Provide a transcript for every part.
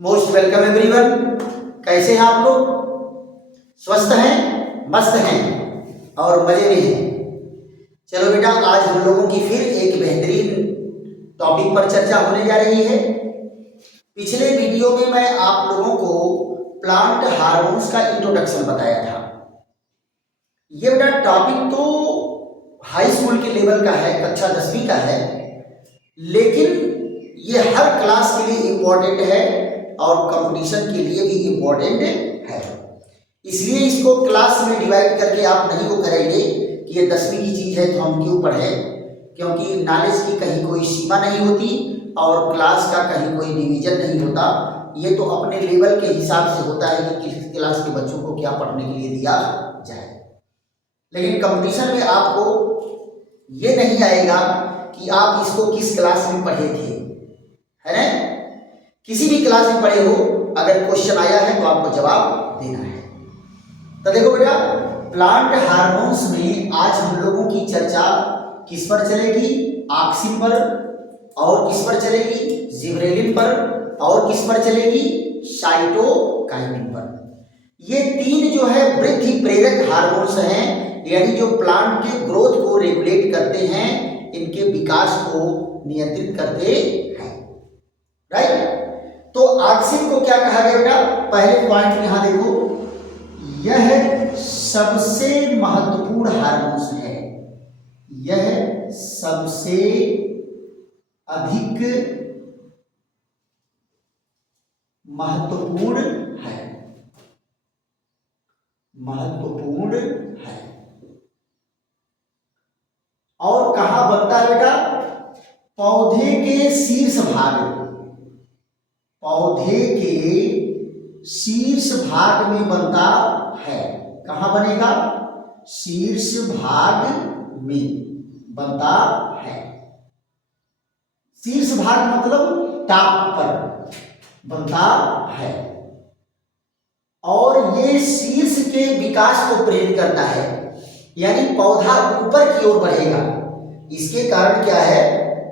Most welcome everyone. कैसे हैं आप लोग? स्वस्थ हैं, मस्त हैं और मजे में हैं। चलो बेटा, आज हम लोगों की फिर एक बेहतरीन टॉपिक पर चर्चा होने जा रही है। पिछले वीडियो में मैं आप लोगों को प्लांट हार्मोन्स का इंट्रोडक्शन बताया था। ये बेटा टॉपिक तो हाई स्कूल के लेवल का है, कक्षा 10वीं का है, लेकिन ये हर क्लास के लिए इम्पोर्टेंट है और कंपटीशन के लिए भी इम्पोर्टेंट है। इसलिए इसको क्लास में डिवाइड करके आप नहीं वो करेंगे कि ये 10वीं की चीज़ है तो हम क्यों पढ़ें, क्योंकि नॉलेज की कहीं कोई सीमा नहीं होती और क्लास का कहीं कोई डिवीजन नहीं होता। ये तो अपने लेवल के हिसाब से होता है कि किस क्लास के बच्चों को क्या पढ़ने के लिए दिया जाए। लेकिन कंपटीशन में आपको ये नहीं आएगा कि आप इसको किस क्लास में पढ़े थे, है ना? किसी भी क्लास में पढ़े हो, अगर क्वेश्चन आया है तो आपको जवाब देना है। तो देखो बेटा, प्लांट हार्मोन्स में आज हम लोगों की चर्चा किस पर चलेगी? ऑक्सिन पर, और किस पर चलेगी? जिबरेलिन पर, और किस पर चलेगी? साइटोकाइनिन पर। ये तीन जो है वृद्धि प्रेरक हार्मोन्स हैं, यानी जो प्लांट के ग्रोथ को रेगुलेट करते हैं, इनके विकास को नियंत्रित करते हैं, राइट? तो ऑक्सिन को क्या कहा गया बेटा? पहले पॉइंट यहां देखो, यह सबसे महत्वपूर्ण हार्मोन्स है, यह सबसे अधिक महत्वपूर्ण है, महत्वपूर्ण है। और कहां बनता है बेटा? पौधे के शीर्ष भाग, पौधे के शीर्ष भाग में बनता है। कहां बनेगा? शीर्ष भाग में बनता है। शीर्ष भाग मतलब टॉप पर बनता है, और ये शीर्ष के विकास को प्रेरित करता है, यानी पौधा ऊपर की ओर बढ़ेगा। इसके कारण क्या है?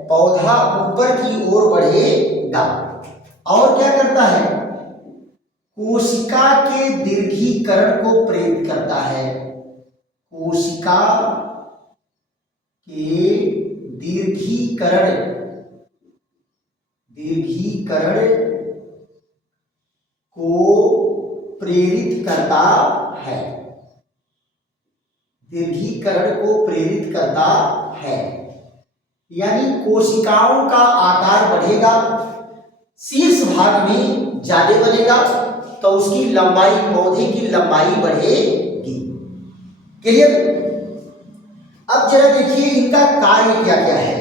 पौधा ऊपर की ओर बढ़ेगा। और क्या करता है? कोशिका के दीर्घीकरण को प्रेरित करता है, कोशिका के दीर्घीकरण को प्रेरित करता है, दीर्घीकरण को प्रेरित करता है, यानी कोशिकाओं का आकार बढ़ेगा, शीर्ष भाग में ज्यादा बनेगा तो उसकी लंबाई, पौधे की लंबाई बढ़ेगी। क्लियर? अब जरा देखिए इनका कार्य क्या क्या है,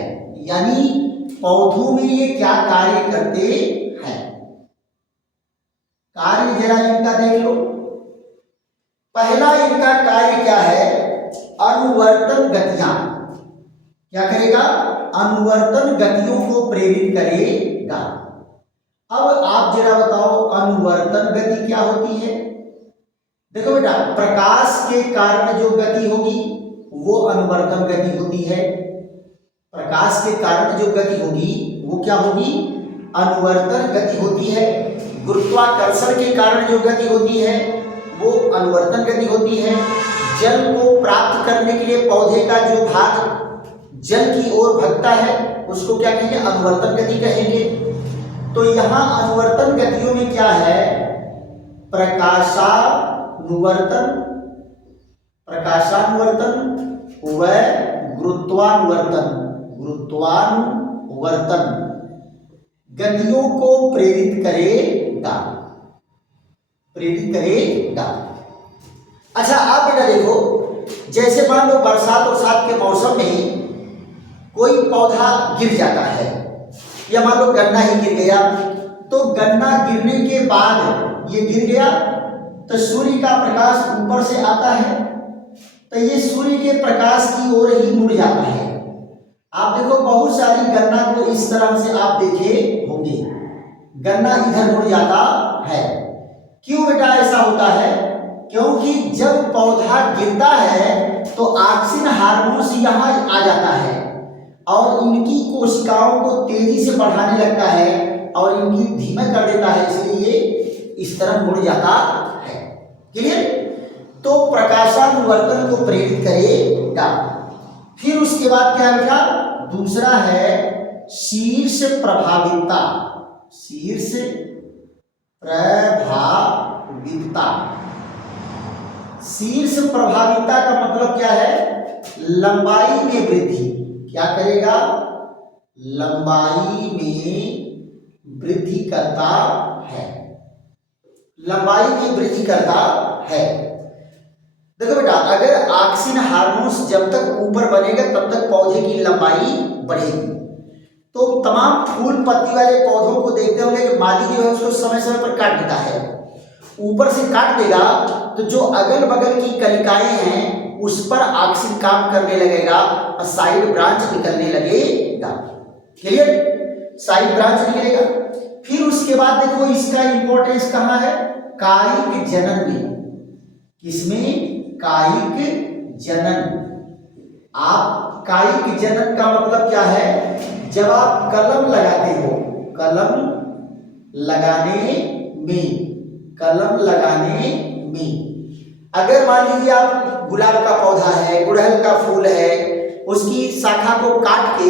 यानी पौधों में ये क्या कार्य करते हैं। कार्य जरा इनका देख लो। पहला इनका कार्य क्या है? अनुवर्तन गतियां। क्या करेगा? अनुवर्तन गतियों को प्रेरित करेगा। अब आप जरा बताओ, अनुवर्तन गति क्या होती है? देखो बेटा, प्रकाश के कारण जो गति होगी वो अनुवर्तन गति होती है। प्रकाश के कारण जो गति होगी वो क्या होगी? अनुवर्तन गति होती है। गुरुत्वाकर्षण के कारण जो गति होती है वो अनुवर्तन गति होती है। जल को प्राप्त करने के लिए पौधे का जो भाग जल की ओर भगता है उसको क्या कहेंगे? अनुवर्तन गति कहेंगे। तो यहां अनुवर्तन गतियों में क्या है? प्रकाशानुवर्तन, प्रकाशानुवर्तन व गुरुत्वानुवर्तन, गुरुत्वानुवर्तन गतियों को प्रेरित करेगा, प्रेरित करेगा। अच्छा, आप बेटा देखो, जैसे मान लो बरसात और सात के मौसम में कोई पौधा गिर जाता है, या मान लो गन्ना ही गिर गया, तो गन्ना गिरने के बाद ये गिर गया तो सूर्य का प्रकाश ऊपर से आता है, तो ये सूर्य के प्रकाश की ओर ही मुड़ जाता है। आप देखो बहुत सारी गन्ना को इस तरह से आप देखे होंगे, गन्ना इधर मुड़ जाता है। क्यों बेटा ऐसा होता है? क्योंकि जब पौधा गिरता है तो ऑक्सिन हार्मोन्स यहाँ आ जाता है और इनकी कोशिकाओं को तेजी से बढ़ाने लगता है और इनकी धीमा कर देता है, इसलिए ये इस तरह मुड़ जाता है। क्लियर? तो प्रकाशानुवर्तन को प्रेरित करेगा। फिर उसके बाद क्या बेटा, दूसरा है शीर्ष प्रभाविता। शीर्ष प्रभाविता, शीर्ष प्रभाविता का मतलब क्या है, लंबाई में वृद्धि। क्या करेगा, लंबाई में वृद्धि करता है, लंबाई में वृद्धि करता है। देखो बेटा, अगर ऑक्सिन हार्मोन्स जब तक ऊपर बनेगा तब तक पौधे की लंबाई बढ़ेगी। तो तमाम फूल पत्ती वाले पौधों को देखते होंगे कि माली जो है उसको समय समय पर काट देता है। ऊपर से काट देगा तो जो अगल बगल की कलिकाएं हैं उस पर ऑक्सिन काम करने लगेगा और साइड ब्रांच निकलने लगेगा। क्लियर? साइड ब्रांच निकलेगा। फिर उसके बाद देखो इसका इंपॉर्टेंस कहाँ है, कायिक जनन में। किसमें? कायिक जनन। आप कायिक जनन का मतलब क्या है, जब आप कलम लगाते हो, कलम लगाने में, कलम लगाने में अगर मान लीजिए आप गुलाब का पौधा है, गुड़हल का फूल है, उसकी शाखा को काट के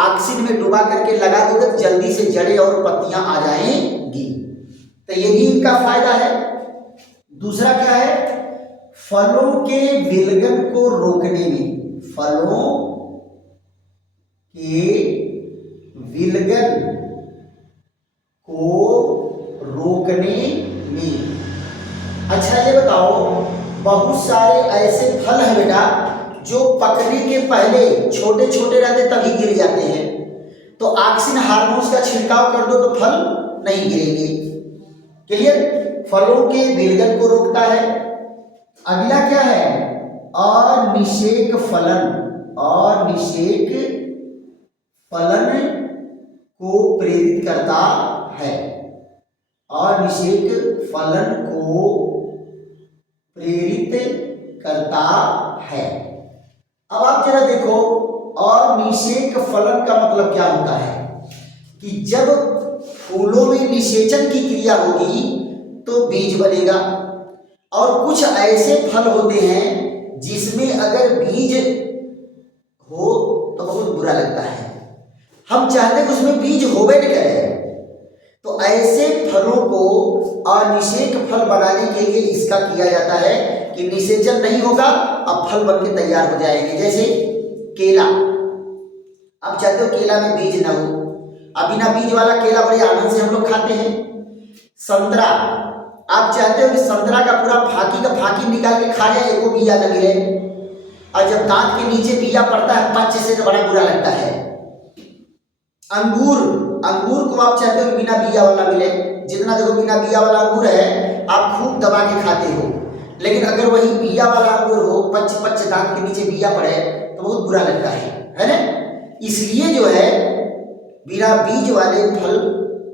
ऑक्सीजन में डुबा करके लगा दोगे तो जल्दी से जड़ें और पत्तियां आ जाएंगी। तो ये भी इनका फायदा है। दूसरा क्या है, फलों के विलगन को रोकने में, फलों के विलगन को रोकने में। अच्छा ये बताओ, बहुत सारे ऐसे फल हैं बेटा जो पकने के पहले छोटे छोटे रहते तभी गिर जाते हैं, तो ऑक्सिन हार्मोन्स का छिड़काव कर दो तो फल नहीं गिरेंगे। क्लियर? फलों के विलगन को रोकता है। अगला क्या है, अनिषेक फलन। अनिषेक फलन को प्रेरित करता है। अनिषेक फलन को प्रेरित करता है। अब आप जरा देखो, अनिषेक फलन का मतलब क्या होता है कि जब फूलों में निषेचन की क्रिया होगी तो बीज बनेगा, और कुछ ऐसे फल होते हैं जिसमें अगर बीज हो तो बहुत बुरा लगता है, हम चाहते हैं कि उसमें बीज होवे न करे। तो ऐसे फलों को अनिषेक फल बनाने के लिए इसका किया जाता है कि निषेचन नहीं होगा, अब फल बनके तैयार हो जाएंगे। जैसे केला, आप चाहते हो केला में बीज ना हो, अब बिना बीज वाला केला बड़े आनंद से हम लोग खाते हैं। संतरा, आप चाहते हो कि संतरा का पूरा फाकी का फाकी निकाल के खा जाए, एको बिया न मिले, और जब दांत के नीचे बिया पड़ता है पच्चे से तो बड़ा बुरा लगता है। अंगूर, अंगूर को आप चाहते हो बिना बिया वाला मिले, जितना देखो बिना बिया वाला अंगूर है आप खूब दबा के खाते हो, लेकिन अगर वही बिया वाला अंगूर हो, पच्चे पच्चे दांत के नीचे बिया पड़े तो बहुत बुरा लगता है ना। इसलिए जो है बिना बीज वाले फल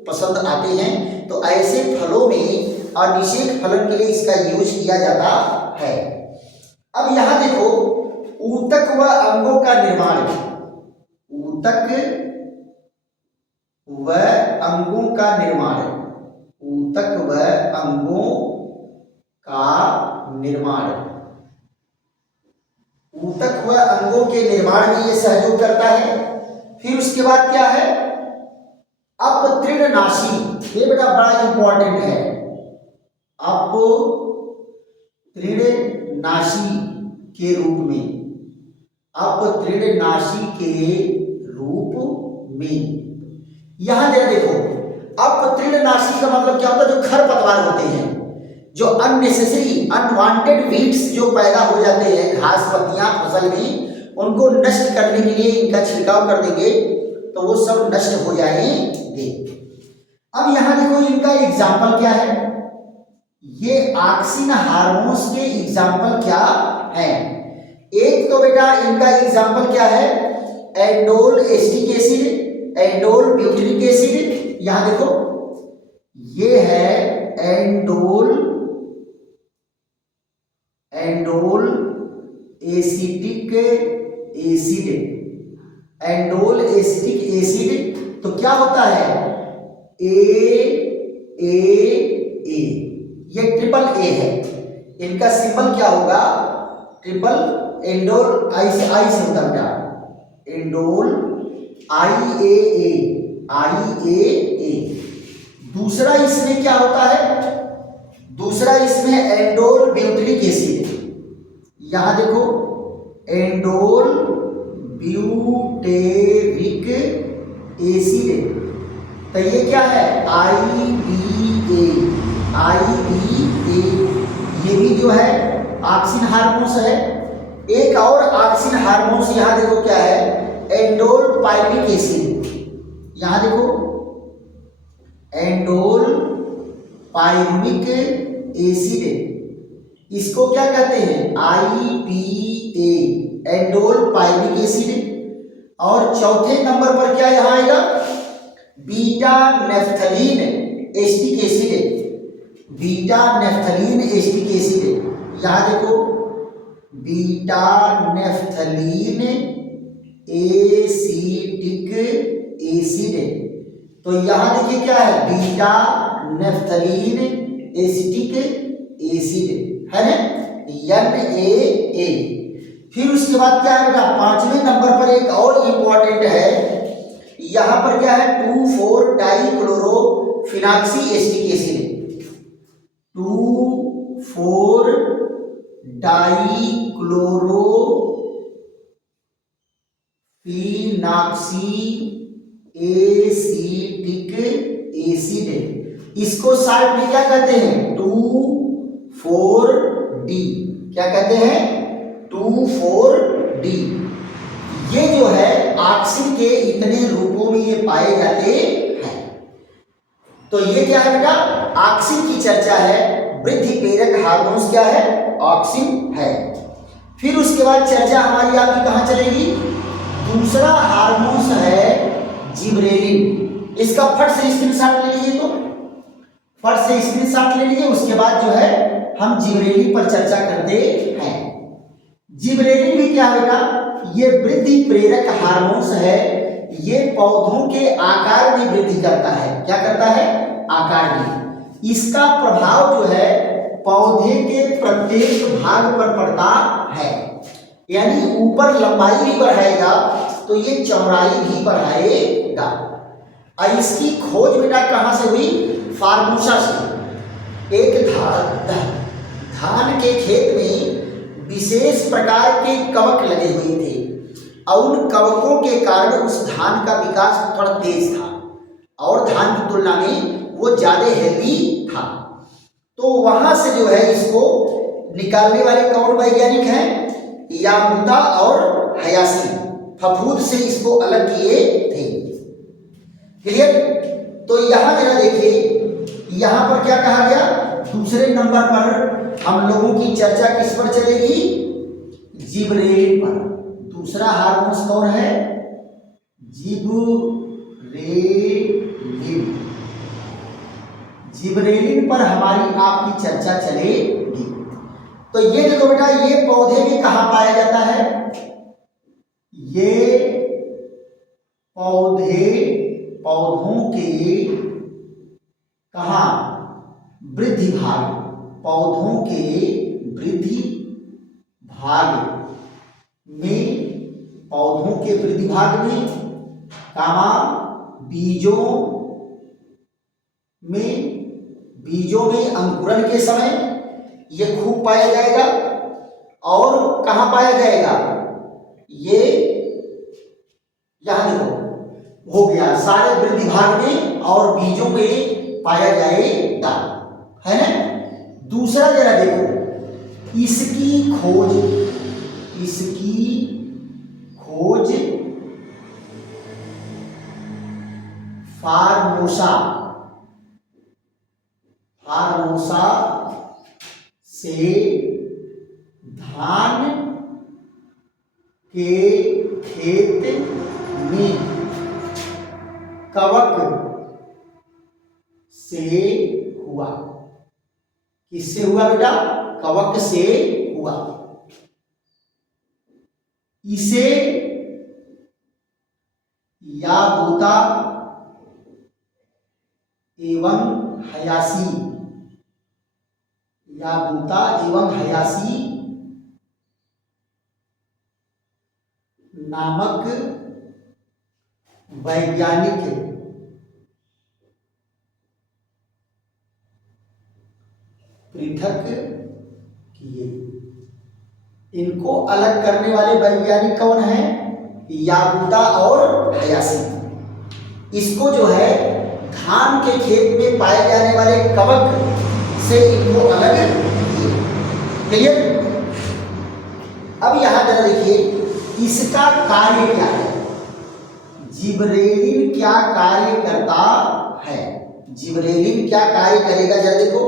पसंद आते हैं। तो ऐसे फलों में अनिषेक फलन के लिए इसका यूज किया जाता है। अब यहां देखो, ऊतक व अंगों का निर्माण। ऊतक व अंगों का निर्माण। ऊतक व अंगों का निर्माण। ऊतक व अंगों के निर्माण में ये सहयोग करता है। फिर उसके बाद क्या है, अपतृणनाशी। ये बेटा बड़ा इंपॉर्टेंट है। अपतृणनाशी के रूप में, अपतृणनाशी के रूप में। यहां जरा देखो, अपतृणनाशी का मतलब क्या होता है, जो खरपतवार होते हैं, जो अननेसेसरी अनवांटेड वीड्स जो पैदा हो जाते हैं, घास पत्तियां फसल में, उनको नष्ट करने के लिए इनका छिड़काव कर देंगे तो वो सब नष्ट हो जाएंगे। अब यहां देखो, इनका एग्जाम्पल क्या है, ये ऑक्सिन हार्मोन्स के एग्जाम्पल क्या है। एक तो बेटा इनका एग्जाम्पल क्या है, एंडोल एसिटिक एसिड, एंडोल ब्यूटिरिक एसिड। यहां देखो ये है एंडोल एसिटिक एसिड। एंडोल एसिटिक एसिड तो क्या होता है, ए ए, ये ट्रिपल ए है। इनका सिंबल क्या होगा? ट्रिपल एंडोल, आई से होता है बेटा, एंडोल आई ए ए। दूसरा इसमें क्या होता है? दूसरा इसमें एंडोल ब्यूटरिक एसिड, यहां देखो एंडोल ब्यूटेरिक एसिड। तो ये क्या है? IBA। ये भी जो है ऑक्सिन हार्मोन्स है। एक और ऑक्सिन हार्मोन्स यहां देखो क्या है? एंडोल पाइरिक एसिड। यहां देखो एंडोल पाइरुविक एसिड, इसको क्या कहते हैं? IPA, indole pyruvic acid. और चौथे नंबर पर क्या यहां आएगा? Beta naphthalene acetic acid. Beta naphthalene acetic acid, यहां देखो बीटा नेफ्थलीन एसिटिक एसिड। तो यहां देखिए क्या है? बीटा नेफ्थलीन एसिटिक एसिड है ना, NaA। फिर उसके बाद क्या है बेटा? पांचवें नंबर पर एक और इंपॉर्टेंट है, यहां पर क्या है? 2,4 dichlorophenoxy acetic acid. 2,4 dichlorophenoxy acetic acid. इसको शॉर्ट में क्या कहते हैं? 2,4-D। क्या कहते हैं? 2,4-D। ये जो है ऑक्सीन के इतने रूपों में ये पाए जाते हैं। तो ये क्या है बेटा? ऑक्सीन की चर्चा है। वृद्धि प्रेरक हार्मोन्स क्या है? ऑक्सीन है। फिर उसके बाद चर्चा हमारी आपकी कहां चलेगी? दूसरा हार्मोन्स है जिबरेलिन। इसका फट से स्क्रीनशॉट ले लीजिए, तो फट से स्क्रीनशॉट ले लीजिए। उसके बाद जो है हम जिबरेलिन पर चर्चा करते हैं। जिबरेलिन भी क्या है बेटा? ये वृद्धि प्रेरक हार्मोन्स है। ये पौधों के आकार में वृद्धि करता है। क्या करता है? आकार में। इसका प्रभाव जो है पौधे के प्रत्येक भाग पर पड़ता है, यानी ऊपर लंबाई भी बढ़ाएगा तो ये चौड़ाई भी बढ़ाएगा। और इसकी खोज बेटा कहां से हुई? फार्मोसा से। एक धान के खेत में विशेष प्रकार के कवक लगे हुए थे और उन कवकों के कारण उस धान का विकास थोड़ा तेज था और धान की तुलना में वो ज्यादा हेल्दी था। तो वहां से जो है इसको निकालने वाले कौन वैज्ञानिक हैं? यामुता और हयासी फफूंद से इसको अलग किए थे। क्लियर? तो यहां जरा देखिए, यहां पर क्या कहा गया? दूसरे नंबर पर हम लोगों की चर्चा किस पर चलेगी? जिबरेलिन पर। दूसरा हार्मोन कौन है? जिबरेलिन। जिबरेलिन पर हमारी आपकी चर्चा चलेगी। तो ये देखो बेटा, ये पौधे में कहां पाया जाता है? ये पौधों के कहां? वृद्धि भाग। पौधों के वृद्धि भाग में, पौधों के वृद्धि भाग में कामा बीजों में अंकुरण के समय ये खूब पाया जाएगा। और कहां पाया जाएगा? ये यहां देखो हो गया, सारे वृद्धि भाग में और बीजों में पाया जाएगा, है ना। दूसरा जरा देखो, इसकी खोज फार्मोसा से धान के खेत में कवक से हुआ। किससे हुआ बेटा? कवक से हुआ। इसे याबूता एवं हयासी, याबूता एवं हयासी नामक वैज्ञानिक पृथक किए। इनको अलग करने वाले वैज्ञानिक कौन है? याबूता और हयासी। इसको जो है धान के खेत में पाए जाने वाले कवक से इनको अलग किए। क्लियर? अब यहां जरा देखिए इसका कार्य क्या है। जिबरेलिन क्या कार्य करता है? जिबरेलिन क्या कार्य करेगा जरा देखो।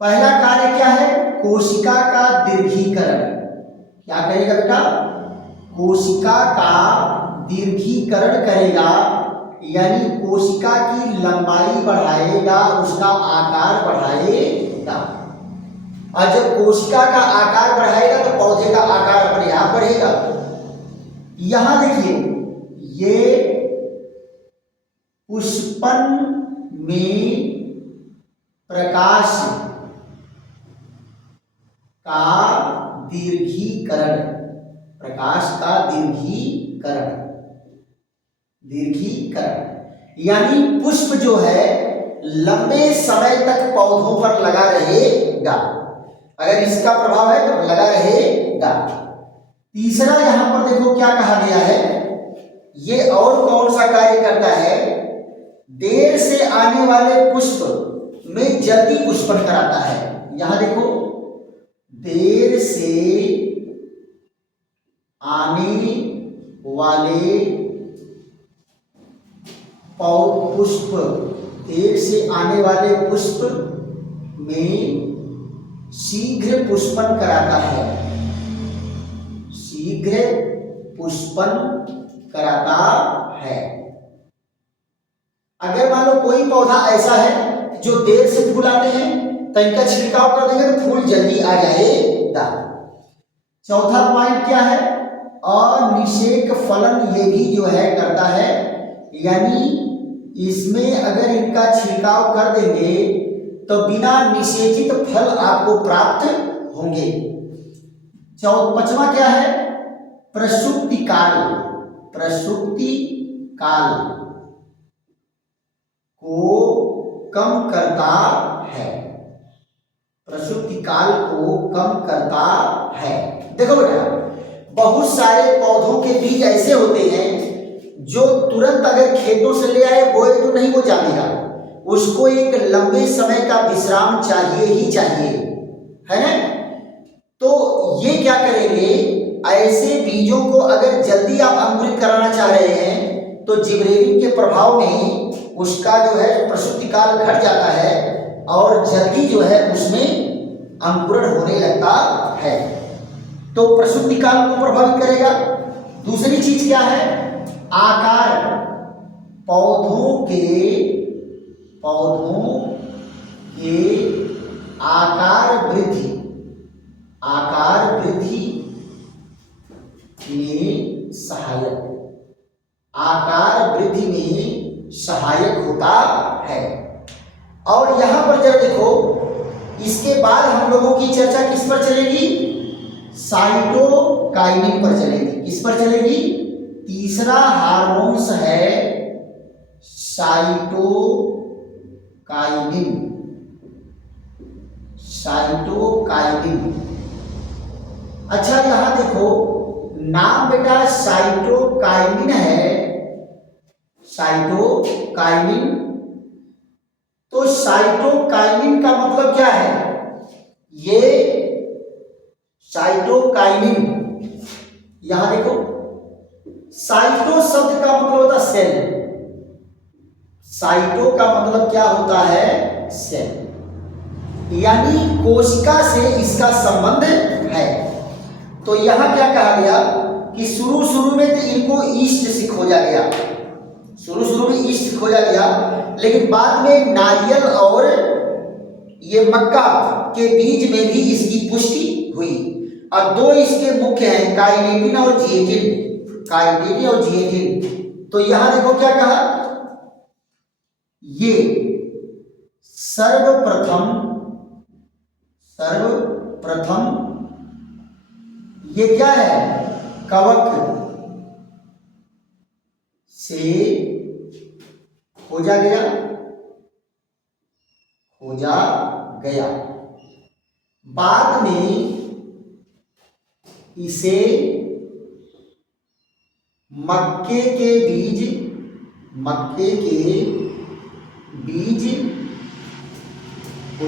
पहला कार्य क्या है? कोशिका का दीर्घीकरण। क्या करेगा बेटा? कोशिका का दीर्घीकरण करेगा, यानी कोशिका की लंबाई बढ़ाएगा, उसका आकार बढ़ाएगा। और जब कोशिका का आकार बढ़ाएगा तो पौधे का आकार अपने आप बढ़ेगा। यहां देखिए ये पुष्पन में प्रकाश का दीर्घीकरण, प्रकाश का दीर्घीकरण, दीर्घीकरण यानी पुष्प जो है लंबे समय तक पौधों पर लगा रहेगा। अगर इसका प्रभाव है तो लगा रहेगा। तीसरा यहां पर देखो क्या कहा गया है, ये और कौन सा कार्य करता है? देर से आने वाले पुष्प में जल्दी पुष्पन कराता है। यहां देखो देर से आने वाले पुष्प, देर से आने वाले पुष्प में शीघ्र पुष्पन कराता है, शीघ्र पुष्पन कराता है। अगर मान लो कोई पौधा ऐसा है जो देर से फूल आते हैं तो इनका छिड़काव कर देंगे तो फूल जल्दी आ जाएगा। चौथा पॉइंट क्या है? अनिषेक फलन ये भी जो है करता है, यानी इसमें अगर इनका छिड़काव कर देंगे तो बिना निषेचित फल आपको प्राप्त होंगे। पांचवा क्या है? प्रसुप्ति काल, प्रसुप्ति काल को कम करता है, प्रसुप्ति काल को कम करता है। देखो बेटा बहुत सारे पौधों के बीज ऐसे होते हैं जो तुरंत अगर खेतों से ले आए बोए तो नहीं वो जामेगा, उसको एक लंबे समय का विश्राम चाहिए ही चाहिए, है ना? तो ये क्या करेंगे, ऐसे बीजों को अगर जल्दी आप अंकुरित कराना चाह रहे हैं तो जिबरेलिन के प्रभाव में उसका जो है प्रसूति काल घट जाता है और जल्दी जो है उसमें अंकुरण होने लगता है, तो प्रसूति काल को प्रभावित करेगा। दूसरी चीज क्या है? आकार, पौधों के आकार वृद्धि, आकार वृद्धि में सहायक, आकार वृद्धि में सहायक होता है। और यहां पर जरा देखो इसके बाद हम लोगों की चर्चा किस पर चलेगी? साइटोकाइनिन पर चलेगी। किस पर चलेगी? तीसरा हार्मोन्स है साइटोकाइनिन, साइटोकाइनिन। अच्छा यहां देखो नाम बेटा साइटोकाइनिन है, साइटोकाइनिन। तो साइटोकाइनिन का मतलब क्या है? ये साइटोकाइनिन, यहां देखो साइटो शब्द का मतलब होता है सेल, साइटो का मतलब क्या होता है? सेल, यानी कोशिका से इसका संबंध है। तो यहां क्या कहा गया कि शुरू में तो इनको ईस्ट से खोजा गया, शुरू में ईस्ट खोजा गया, लेकिन बाद में नारियल और ये मक्का के बीज में भी इसकी पुष्टि हुई। और दो इसके मुख्य हैं काइनेटिन और जिएटिन, काइनेटिन और जिएटिन। तो यहां देखो क्या कहा ये सर्वप्रथम ये क्या है, कवक से खोजा गया। बाद में इसे मक्के के बीज व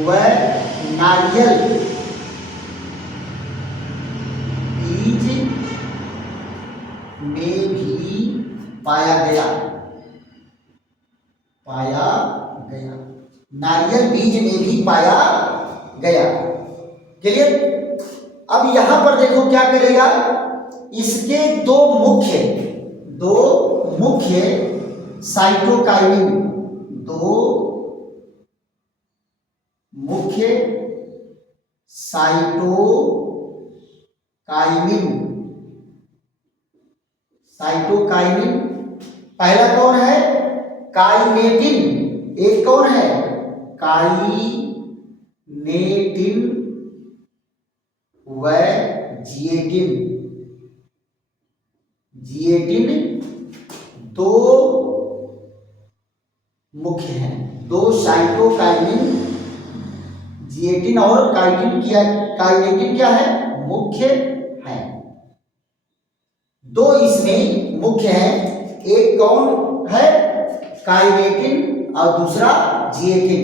नारियल बीज में भी पाया गया। नारियल बीज में भी पाया गया। क्लियर। अब यहां पर देखो क्या करेगा, इसके दो मुख्य साइटोकाइनिन, साइटोकाइनिन पहला कौन है, काइनेटिन, एक कौन है, काइनेटिन व जिएटिन दो मुख्य हैं। दो साइटोकाइनिन, जिएटिन और काइनेटिन क्या है, मुख्य है। दो इसमें मुख्य हैं, एक कौन है, काइनेटिन और दूसरा जिएटिन।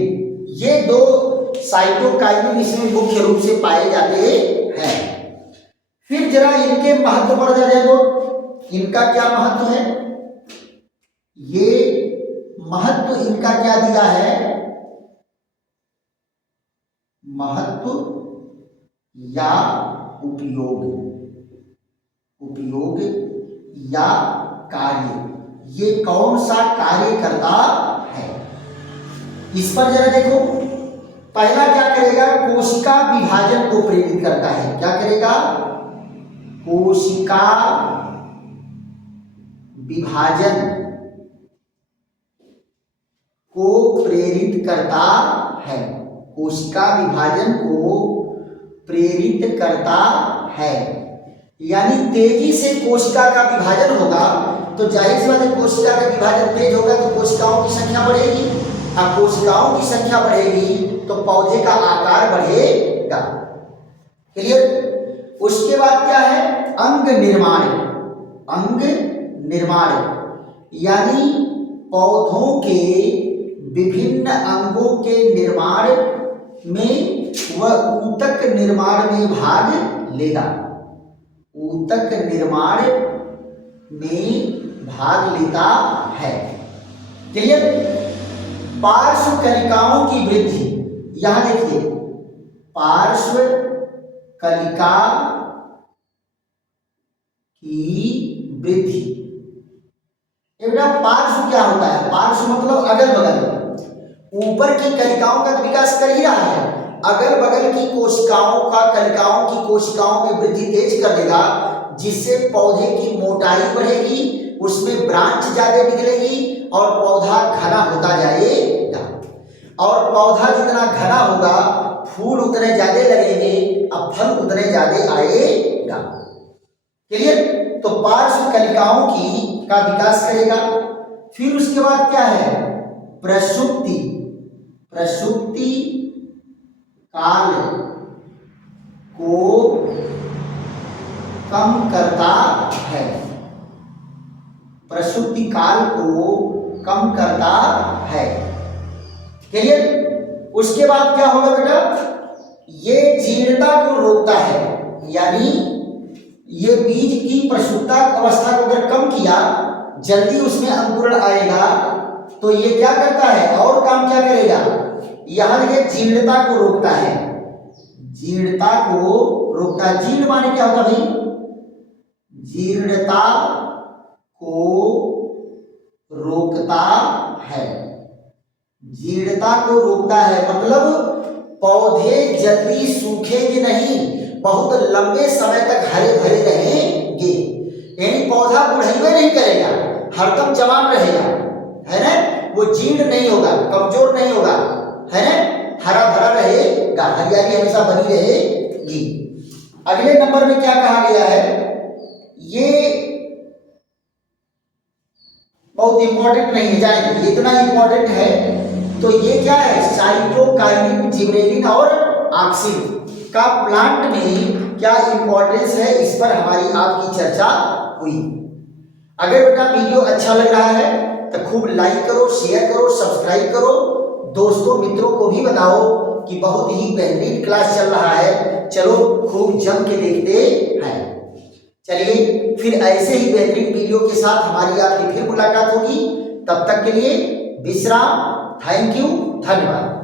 ये दो साइटोकाइनिन इसमें मुख्य रूप से पाए जाते हैं। फिर जरा इनके महत्व पर देखो, इनका क्या महत्व है, ये महत्व इनका क्या दिया है, महत्व या उपयोग या कार्य, ये कौन सा कार्य करता है, इस पर जरा देखो। पहला क्या करेगा, कोशिका विभाजन को प्रेरित करता है। क्या करेगा, कोशिका विभाजन को प्रेरित करता है। कोशिका विभाजन को प्रेरित करता है, यानी तेजी से कोशिका का विभाजन होगा तो जाहिर सी बात है, कोशिका का विभाजन तेज होगा तो कोशिकाओं की संख्या बढ़ेगी। अब कोशिकाओं की संख्या बढ़ेगी तो पौधे का आकार बढ़ेगा। क्लियर। उसके बाद क्या है, अंग निर्माण, यानी पौधों के विभिन्न अंगों के निर्माण में वह ऊतक निर्माण में भाग लेगा। ऊतक निर्माण में भाग लेता है। क्लियर। पार्श्व कलिकाओं की वृद्धि, यहां देखिए, पार्श्व कलिका की वृद्धि। बेटा पार्श्व क्या होता है, पार्श्व मतलब अगल बगल, ऊपर की कलिकाओं का विकास कर ही रहा है, अगल बगल की कोशिकाओं की कोशिकाओं में वृद्धि तेज कर देगा, जिससे पौधे की मोटाई बढ़ेगी, उसमें ब्रांच ज्यादा निकलेगी और पौधा घना होता जाएगा। और पौधा जितना घना होगा फूल उतने ज्यादा लगेंगे, अब फल उतने ज्यादा आएगा। क्लियर। तो पार्श्व कलिकाओं का विकास करेगा। फिर उसके बाद क्या है, प्रसुप्ति काल को कम करता है। प्रसुप्ति काल को कम करता है। क्लियर। उसके बाद क्या होगा बेटा, ये जीर्णता को रोकता है, यानी ये बीज की प्रसुप्ता अवस्था को अगर कम किया, जल्दी उसमें अंकुरण आएगा, तो ये क्या करता है और काम क्या करेगा, यहां देखिए जीर्णता को रोकता है। जीर्णता को रोकता है, जीर्ण माने क्या होगा भाई, जीर्णता को रोकता है। जीर्णता को रोकता है मतलब पौधे जल्दी सूखेंगे नहीं, बहुत लंबे समय तक हरे भरे रहेंगे, यानी पौधा बुढ़ाई नहीं करेगा, हरदम जवान रहेगा, है ना। वो जीर्ण नहीं होगा, कमजोर नहीं होगा, है ना, हरा भरा रहेगा, हरियाली हमेशा बनी रहेगी। अगले नंबर में क्या कहा गया है, ये बहुत इंपॉर्टेंट नहीं है, जानेंगे, इतना इंपॉर्टेंट है। तो ये क्या है, साइटोकाइनिन, जिबरेलिन और ऑक्सिन का प्लांट में क्या इंपॉर्टेंस है, इस पर हमारी आपकी चर्चा हुई। अगर बेटा वीडियो अच्छा लग रहा है तो खूब लाइक करो, शेयर करो, सब्सक्राइब करो, दोस्तों मित्रों को भी बताओ कि बहुत ही बेहतरीन क्लास चल रहा है, चलो खूब जम के देखते हैं। चलिए फिर ऐसे ही बेहतरीन वीडियो के साथ हमारी आपकी फिर मुलाकात होगी, तब तक के लिए विश्राम। थैंक यू, धन्यवाद।